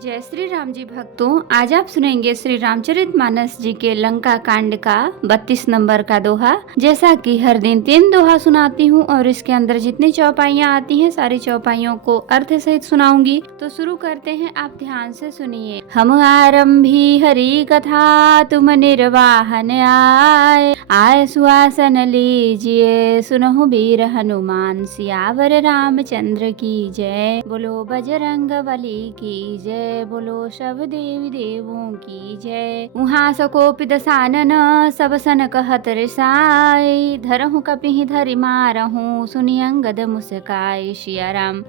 जय श्री राम जी भक्तों, आज आप सुनेंगे श्री रामचरितमानस जी के लंका कांड का 32 नंबर का दोहा। जैसा कि हर दिन 3 दोहा सुनाती हूँ और इसके अंदर जितनी चौपाइयाँ आती हैं सारी चौपाइयों को अर्थ सहित सुनाऊंगी। तो शुरू करते हैं, आप ध्यान से सुनिए। हम आरंभी हरि कथा, तुम निर्वाहन आय सुहासन लीजिए, सुनहु वीर हनुमान सियावर रामचंद्र की जय। बोलो बजरंग बली की जय, बोलो सब देवी देवों की जय। उहाँ सकोपि दसानन, सब सन कहत रिसाई, धरहु कपिहि धरि मारहु, सुनि अंगद मुस्काई। सिया राम।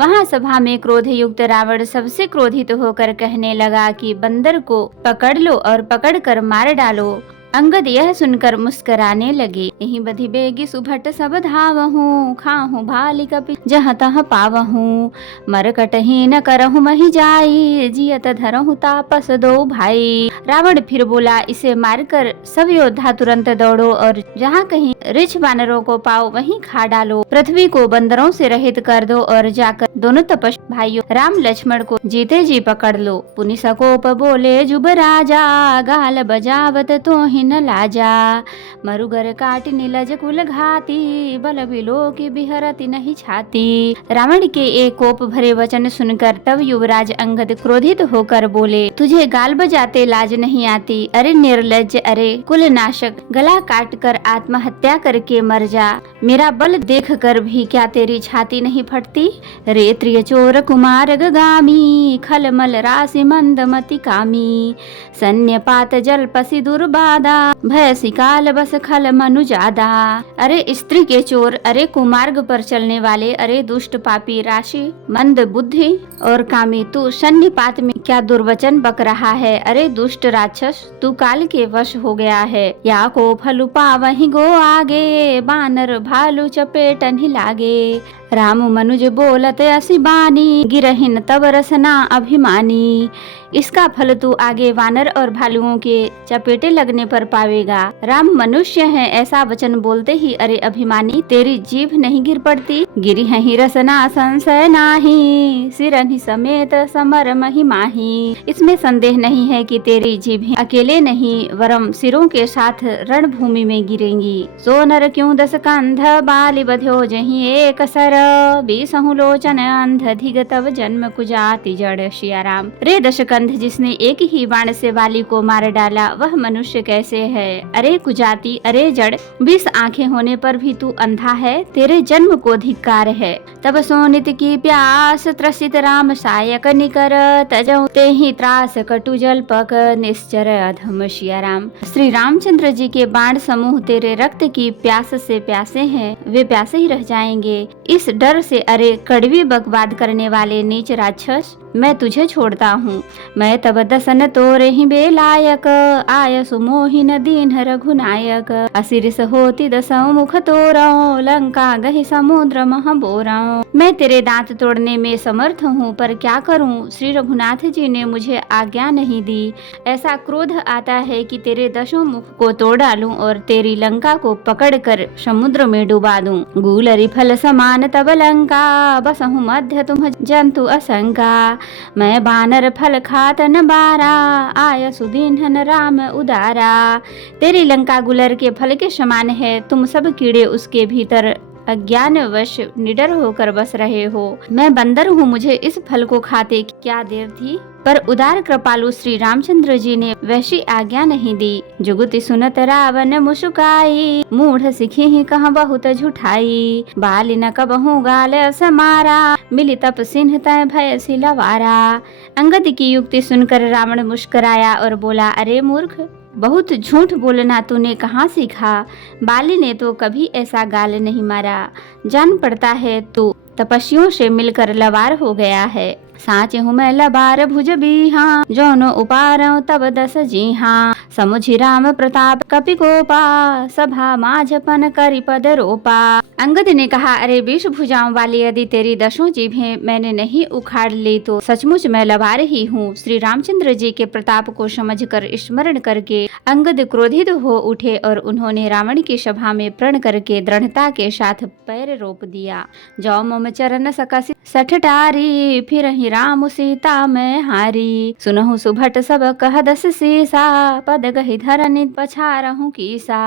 वहाँ सभा में क्रोध युक्त रावण सबसे क्रोधित होकर कहने लगा कि बंदर को पकड़ लो और पकड़ कर मार डालो। अंगद यह सुनकर मुस्कराने लगे। यही बधि बेगी सुभट सब धावहूँ, खाहूँ भाली कपि जहाँ तह पावहूँ, मरकटहि न करहु महि जाई, जियत धरहु तापस दो भाई। रावण फिर बोला, इसे मारकर सब योद्धा तुरंत दौड़ो और जहाँ कहीं रिछ वानरों को पाओ वहीं खा डालो। पृथ्वी को बंदरों से रहित कर दो और जाकर दोनों तपस्वी भाइयों राम लक्ष्मण को जीते जी पकड़ लो। पुनि सकोप बोले जुब राजा, गाल बजावत तो न लाजा, मरुगर काट नीलज कुल घाती, बल बिलो की बिहरती नहीं छाती। रावण के एक कोप भरे वचन सुनकर तब युवराज अंगद क्रोधित होकर बोले, तुझे गाल बजाते लाज नहीं आती? अरे निर्लज्ज, अरे कुल नाशक, गला काट कर आत्महत्या करके मर जा। मेरा बल देख कर भी क्या तेरी छाती नहीं फटती? रे त्रिय चोर कुमार गामी, खलमल राशि मंदमति कामी, सन्यपात जल पसी दुर्बादा, भय सिकाल बस खल मनु जादा। अरे स्त्री के चोर, अरे कुमार्ग पर चलने वाले, अरे दुष्ट पापी, राशि मंद बुद्धि और कामी, तू सन्निपात में क्या दुर्वचन बक रहा है? अरे दुष्ट राक्षस, तू काल के वश हो गया है। या को फलु पावहि गो आगे, बानर भालू चपेटन ही लागे। राम मनुज बोलत असी बानी, गिरहिन तब रसना अभिमानी। इसका फल तू आगे वानर और भालुओं के चपेटे लगने पर पावेगा। राम मनुष्य है ऐसा वचन बोलते ही अरे अभिमानी, तेरी जीभ नहीं गिर पड़ती? गिरी है रसना संशय नाही, सिरहि समेत समर मही माही। इसमें संदेह नहीं है कि तेरी जीभ अकेले नहीं वरम सिरों के साथ रणभूमि में गिरेंगी। सो नर क्यों दस कंध, बाली बध्यो जही एक सर, बीसहु लोचन अंध धिग तब जन्म कुजाति जड़। सिया राम। रे दशकंध, जिसने एक ही बाण से वाली को मार डाला, वह मनुष्य कैसे है? अरे कुजाति, अरे जड़, 20 आंखें होने पर भी तू अंधा है? तेरे जन्म को धिक्कार है। तब सोनित की प्यास, त्रसित राम सायक निकर, तजौ ते ही त्रास कटु जलपक, निश्चर अधम। सिया राम। श्री रामचंद्र जी के बाण समूह तेरे रक्त की प्यास से प्यासे हैं, वे प्यासे ही रह जाएंगे। इस डर से अरे कड़वी बकवाद करने वाले नीच राक्षस, मैं तुझे छोड़ता हूँ। मैं तब दसन तोरे ही बेलायक, आय सुमोहिन दीन रघुनायक, असिरिस होती दसों मुख तोरौ, लंका गहि समुद्र मह बोरौ। मैं तेरे दांत तोड़ने में समर्थ हूँ, पर क्या करूँ? श्री रघुनाथ जी ने मुझे आज्ञा नहीं दी। ऐसा क्रोध आता है कि तेरे 10 मुख को तोड़ डालूं और तेरी लंका को पकड़कर समुद्र में डुबा दूं। गूलरी फल समान तब लंका, बसहु मध्य तुम जंतु असंका, मैं बानर फल खात न बारा, आय सुदीन राम उदारा। तेरी लंका गुलर के फल के समान है, तुम सब कीड़े उसके भीतर अज्ञानवश निडर होकर बस रहे हो। मैं बंदर हूँ, मुझे इस फल को खाते क्या देर थी? पर उदार कृपालु श्री रामचंद्र जी ने वैसी आज्ञा नहीं दी। जुगति सुनत रावण मुस्काई, मूढ़ सिखी ही कह बहुत झूठाई, बाली न कबहू गाल समारा, मिली तप सिंह तय भय सिलवारा। अंगद की युक्ति सुनकर रावण मुस्कुराया और बोला, अरे मूर्ख, बहुत झूठ बोलना तूने कहाँ सीखा? बाली ने तो कभी ऐसा गाल नहीं मारा। जान पड़ता है तू तपस्वियों से मिलकर लबार हो गया है। साच हूँ मैं लबार भुज बीहा, जौनो उपारौ तब 10 जीहा, समुझि राम प्रताप कपि कोपा, सभा माझपन करि पद रोपा। अंगद ने कहा, अरे 20 भुजाओं वाली यदि तेरी 10 जीभें मैंने नहीं उखाड़ ली तो सचमुच मैं लबार ही हूँ। श्री रामचंद्र जी के प्रताप को समझकर स्मरण करके अंगद क्रोधित हो उठे और उन्होंने रावण की सभा में प्रण करके दृढ़ता के साथ पैर रोप दिया। जौ मम चरण सकसि सठटारी, फिर ही राम सीता मैं हारी। सुनहु सुभट सब कह दस सीसा, पद गहि धरनि पछारहूं कीसा।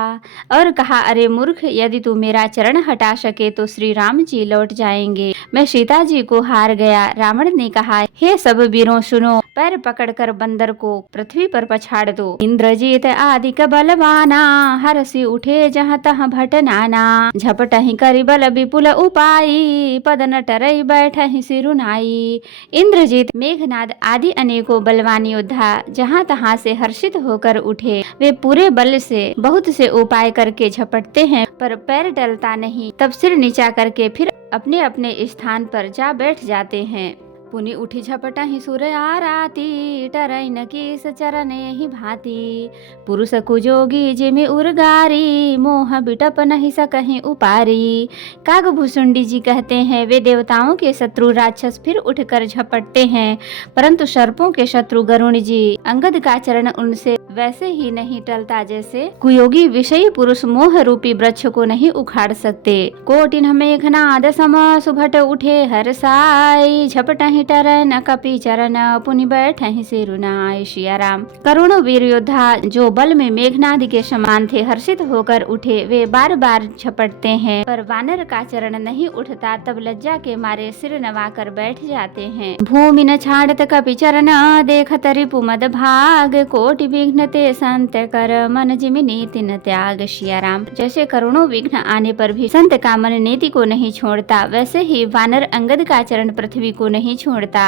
और कहा, अरे मूर्ख, यदि तू मेरा चरण हटा सके तो श्री राम जी लौट जाएंगे। मैं सीता जी को हार गया। रावण ने कहा, हे सब वीरों सुनो, पैर पकड़कर बंदर को पृथ्वी पर पछाड़ दो। इंद्रजीत आदिक बलवाना, हरसि उठे जहाँ तहाँ भट नाना। झपटहि करि बल विपुल उपाई, पद न टरई बैठहि सिरुनाई। इंद्रजीत, मेघनाद आदि अनेकों बलवान योद्धा जहाँ तहाँ से हर्षित होकर उठे। वे पूरे बल से बहुत से उपाय करके झपटते हैं, पर पैर डलता नहीं। तब सिर नीचा करके फिर अपने अपने स्थान पर जा बैठ जाते हैं। पुनि उठी झपटहि सुर आराती, टरई न कीस चरने ही भांति। पुरुष कुजोगी जिमि उर्गारी, मोह बिटप नहीं सकहीं उपारी। कागभूषुंडी जी कहते हैं, वे देवताओं के शत्रु राक्षस फिर उठकर झपटते हैं, परंतु सर्पों के शत्रु गरुण जी अंगद का चरण उनसे वैसे ही नहीं टलता जैसे कुयोगी विषयी पुरुष मोह रूपी वृक्ष को नहीं उखाड़ सकते। कोटिन मेघनाद सम सुभट उठे हरसाई, झपटहि टरन कपि चरण, पुनि बैठहि सिरुनाई। सिया राम। करोड़ों वीर योद्धा जो बल में मेघनाद के समान थे हर्षित होकर उठे। वे बार बार झपटते हैं, पर वानर का चरण नहीं उठता। तब लज्जा के मारे सिर नवाकर बैठ जाते हैं। भूमि न छाड़त कपि चरण, देखत रिपु मद भाग। कोटि विघ्न ते संत कर, मन जिमि नीति न त्याग। सिया राम। जैसे करोड़ों विघ्न आने पर भी संत का मन नीति को नहीं छोड़ता, वैसे ही वानर अंगद का चरण पृथ्वी को नहीं छोड़ता।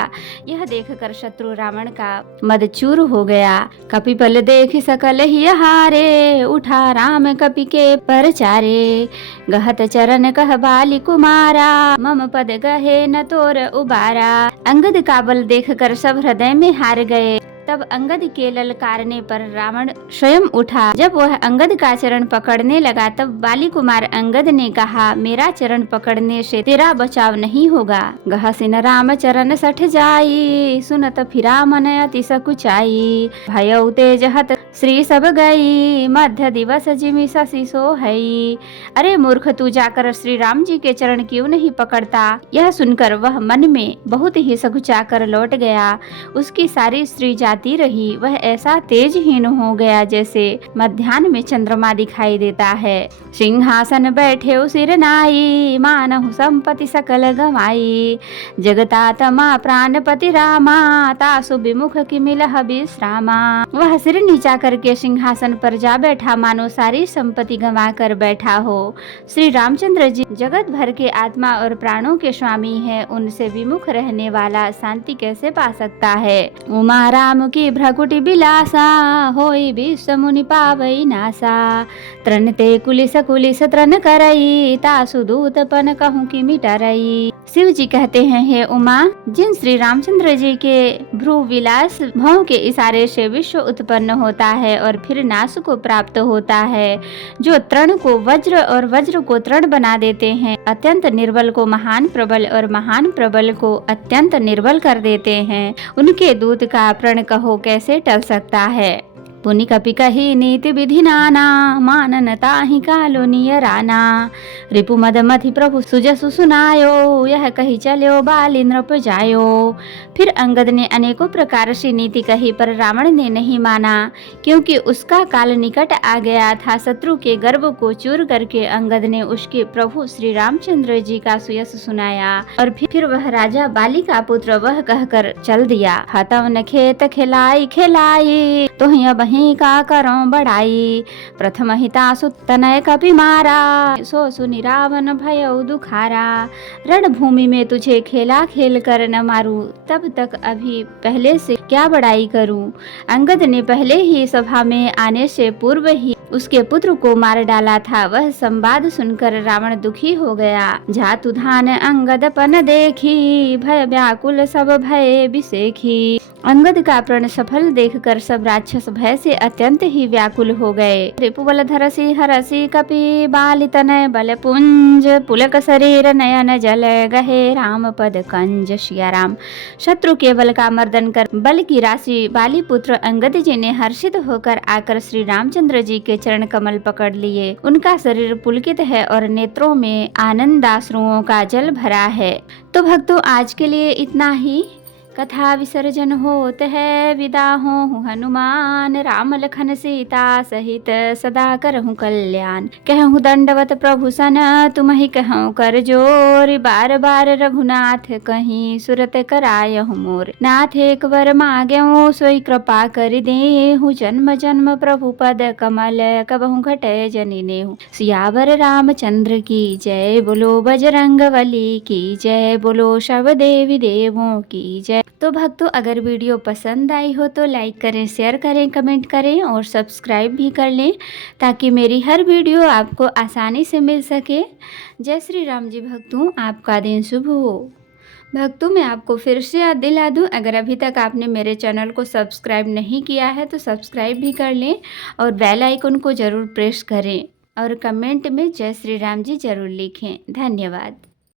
यह देखकर शत्रु रावण का मद चूर हो गया। कपि बल देख सकल ही हारे, उठा राम कपि के परचारे। गहत चरण कह बाली कुमारा, मम पद गहे न तोर उबारा। अंगद का बल देखकर सब हृदय में हार गए। तब अंगद के ललकारने पर रावण स्वयं उठा। जब वह अंगद का चरण पकड़ने लगा तब बाली कुमार अंगद ने कहा, मेरा चरण पकड़ने से तेरा बचाव नहीं होगा। गहसिन राम चरण सठ जाई, सुनत फिरा मन अति सकुचाई। भयउ तेज हत श्री सब गई, मध्य दिवस जिमि शशि सोहई। अरे मूर्ख, तू जाकर श्री राम जी के चरण क्यों नहीं पकड़ता? यह सुनकर वह मन में बहुत ही सकुचा कर लौट गया। उसकी सारी स्त्री जाती रही। वह ऐसा तेजहीन हो गया जैसे मध्याह्न में चंद्रमा दिखाई देता है। सिंहासन बैठे सिर नाई, मानहु संपत्ति सकल गवाई। जगतात्मा प्राणपति रामा, तासु विमुख कि मिलह विश्रामा। वह सिर नीचा करके सिंहासन पर जा बैठा, मानो सारी संपत्ति गंवा कर बैठा हो। श्री रामचंद्र जी जगत भर के आत्मा और प्राणों के स्वामी है। उनसे विमुख रहने वाला शांति कैसे पा सकता है? उमा राम की भ्रकुटि बिलासा, होई विश्व मुनि पावई नासा। तृण ते कुलिस कुलिस तृण करई, तासु दूतपन कहूँ की मिटरई। शिव जी कहते हैं, हे उमा, जिन श्री रामचंद्र जी के भ्रू विलास भाव के इशारे से विश्व उत्पन्न होता है और फिर नाश को प्राप्त होता है, जो तृण को वज्र और वज्र को तृण बना देते हैं, अत्यंत निर्बल को महान प्रबल और महान प्रबल को अत्यंत निर्बल कर देते हैं, उनके दूत का प्रण कहो कैसे टल सकता है? पुनि कपि कही नीति विधि नाना, मानन ताहि कालो नियराना। रिपु मद मथि प्रभु सुजसु सुनायो, यह कही चल्यो बाली नृप जायो। फिर अंगद ने अनेकों प्रकार से नीति कही, पर रावण ने नहीं माना, क्योंकि उसका काल निकट आ गया था। शत्रु के गर्व को चूर करके अंगद ने उसके प्रभु श्री रामचंद्र जी का सुयस सुनाया और फिर वह राजा बाली का पुत्र वह कहकर चल दिया। हतव न खेत खिलाई खिलाई, तो वहीं का करों बढ़ाई। प्रथम हितासु तनय कपि मारा, सो सुनि रावण भयउ दुखारा। रणभूमि में तुझे खेला खेल कर न मारूं, तब तक अभी पहले से क्या बड़ाई करूं। अंगद ने पहले ही सभा में आने से पूर्व ही उसके पुत्र को मार डाला था। वह संवाद सुनकर रावण दुखी हो गया। जातु धान अंगद पन देखी, भय व्याकुल सब भय विसेखी। अंगद का प्रण सफल देखकर सब राक्षस भय से अत्यंत ही व्याकुल हो गए। रिपुबल धरसी हरसी कपि, बाली तनय बल पुंज। पुलक शरीर नयन जल, गहे राम पद कंज। सिया राम। शत्रु के बल का मर्दन कर बल की राशि बाली पुत्र अंगद जी ने हर्षित होकर आकर श्री रामचंद्र जी के चरण कमल पकड़ लिए। उनका शरीर पुलकित है और नेत्रों में आनंदाश्रुओं का जल भरा है। तो भक्तों, आज के लिए इतना ही। कथा विसर्जन होत है, विदा हों हनुमान, राम लखन सीता सहित सदा करहूँ कल्याण। कहूँ दंडवत प्रभु सन, तुम्हि कहूँ कर जोर, बार बार रघुनाथ कहीं सुरत करायहु मोर। नाथ एक वर मांग्यो, सोई कृपा कर देहु, जन्म जन्म प्रभु पद कमल कबहु घटय जनि नेहु। सियावर रामचंद्र की जय, बोलो बजरंग बली की जय, बोलो शव देवी देवों की जय। तो भक्तों, अगर वीडियो पसंद आई हो तो लाइक करें, शेयर करें, कमेंट करें और सब्सक्राइब भी कर लें, ताकि मेरी हर वीडियो आपको आसानी से मिल सके। जय श्री राम जी भक्तों, आपका दिन शुभ हो। भक्तों, मैं आपको फिर से याद दिला दूं, अगर अभी तक आपने मेरे चैनल को सब्सक्राइब नहीं किया है तो सब्सक्राइब भी कर लें और बेल आइकन को ज़रूर प्रेस करें और कमेंट में जय श्री राम जी ज़रूर लिखें। धन्यवाद।